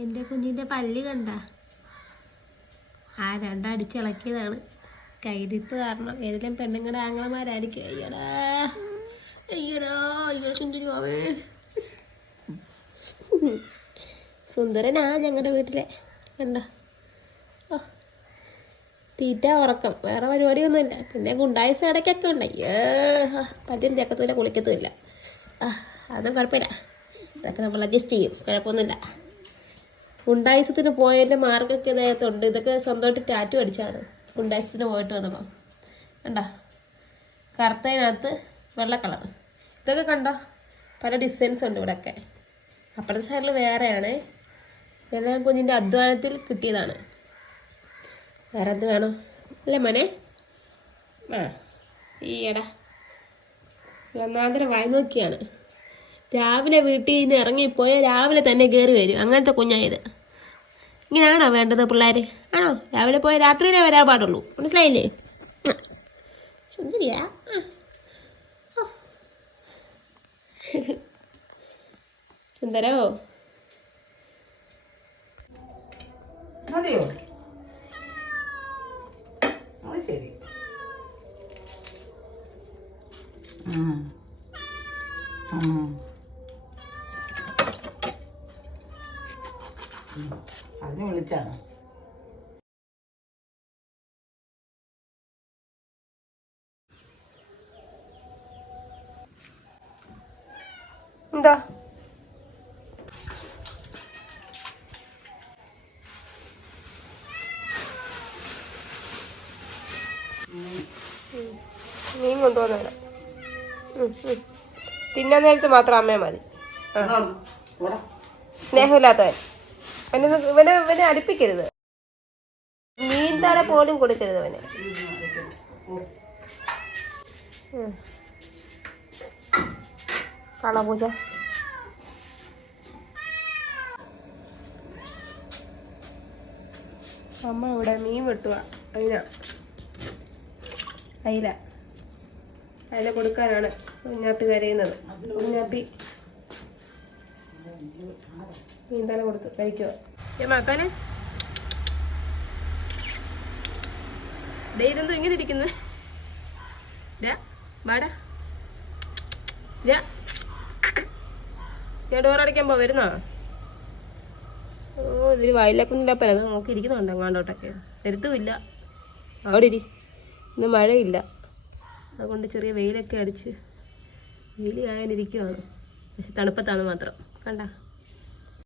എൻ്റെ കുഞ്ഞിൻ്റെ പല്ല് കണ്ട ആ രണ്ടടിച്ചിളക്കിയതാണ്. കൈരിപ്പ് കാരണം ഏതെങ്കിലും പെണ്ണുങ്ങളുടെ ആങ്ങളമാരായിരിക്കും. അയ്യടാ അയ്യടാ അയ്യട സുന്ദരിയാവേ. സുന്ദരനാ ഞങ്ങളുടെ വീട്ടിലെ. കണ്ട തീറ്റ ഉറക്കം, വേറെ പരിപാടിയൊന്നുമില്ല. പിന്നെ ഗുണ്ടായുസ് ഇടയ്ക്കൊക്കെ ഉണ്ട്. പല്ലും തേക്കത്തുമില്ല, കുളിക്കത്തുമില്ല. അതൊന്നും കുഴപ്പമില്ല, ഇതൊക്കെ നമ്മൾ അഡ്ജസ്റ്റ് ചെയ്യും, കുഴപ്പമൊന്നുമില്ല. ഗുണ്ടായുസത്തിന് പോയതിൻ്റെ മാർക്കൊക്കെ ഇതായതുണ്ട്. ഇതൊക്കെ സ്വന്തമായിട്ട് ടാറ്റു അടിച്ചാണ് ഗുണ്ടായുസത്തിന് പോയിട്ട് വന്നപ്പോൾ. കണ്ടോ കറുത്തതിനകത്ത് വെള്ള കളർ. ഇതൊക്കെ കണ്ടോ പല ഡിസൈൻസ് ഉണ്ട് ഇവിടെയൊക്കെ. അപ്പുറത്തെ സൈഡിൽ വേറെയാണ്. ഇതെല്ലാം കുഞ്ഞിൻ്റെ അധ്വാനത്തിൽ കിട്ടിയതാണ്. വേറെ എന്ത് വേണം അല്ലേ മോനെ? ഈയടാ ഒന്നാന്തരം വായി നോക്കിയാണ്. രാവിലെ വീട്ടിൽ നിന്ന് ഇറങ്ങിപ്പോയാൽ രാവിലെ തന്നെ കയറി വരും. അങ്ങനത്തെ കുഞ്ഞായത്. ഇങ്ങനെയാണോ വേണ്ടത് പിള്ളേർ? ആണോ? രാവിലെ പോയാൽ രാത്രിയിലേ വരാൻ പാടുള്ളൂ. മനസ്സിലായില്ലേ? സുന്ദരിയാ. സുന്ദരോ മതിയോ? ശരി. അതിന് വിളിച്ചാണ്. എന്താ മീൻ കൊണ്ടുവന്നേരം തിന്നാൻ നേരത്ത് മാത്രം അമ്മയെ മതി. സ്നേഹമില്ലാത്തവൻ. ഇവനെ അടുപ്പിക്കരുത്. മീൻ തല പോലും കൊടുക്കരുത് അവന്. കളപൂജ. അമ്മ ഇവിടെ മീൻ വെട്ടുക. അയില കൊടുക്കാനാണ് കുഞ്ഞാപ്പി കരയുന്നത്. കുഞ്ഞാപ്പി നീന്തല കൊടുത്ത് കഴിക്കുക. മാക്കാന് ഇതെന്തോ ഇങ്ങനെ ഇരിക്കുന്നത്? ഞാൻ ഡോറടയ്ക്കാൻ വരുന്നോ? ഇതിൽ വയലക്കുന്നില്ലപ്പന നോക്കി ഇരിക്കുന്നുണ്ട് അങ്ങാണ്ടോട്ടൊക്കെ. വരുത്തുമില്ല. അവിടെ ഇരി. ഇന്ന് മഴയില്ല, അതുകൊണ്ട് ചെറിയ വെയിലൊക്കെ അടിച്ച് വെയിൽ കായാനിരിക്കുവാണ്. പക്ഷെ തണുപ്പത്താണ് മാത്രം. കണ്ട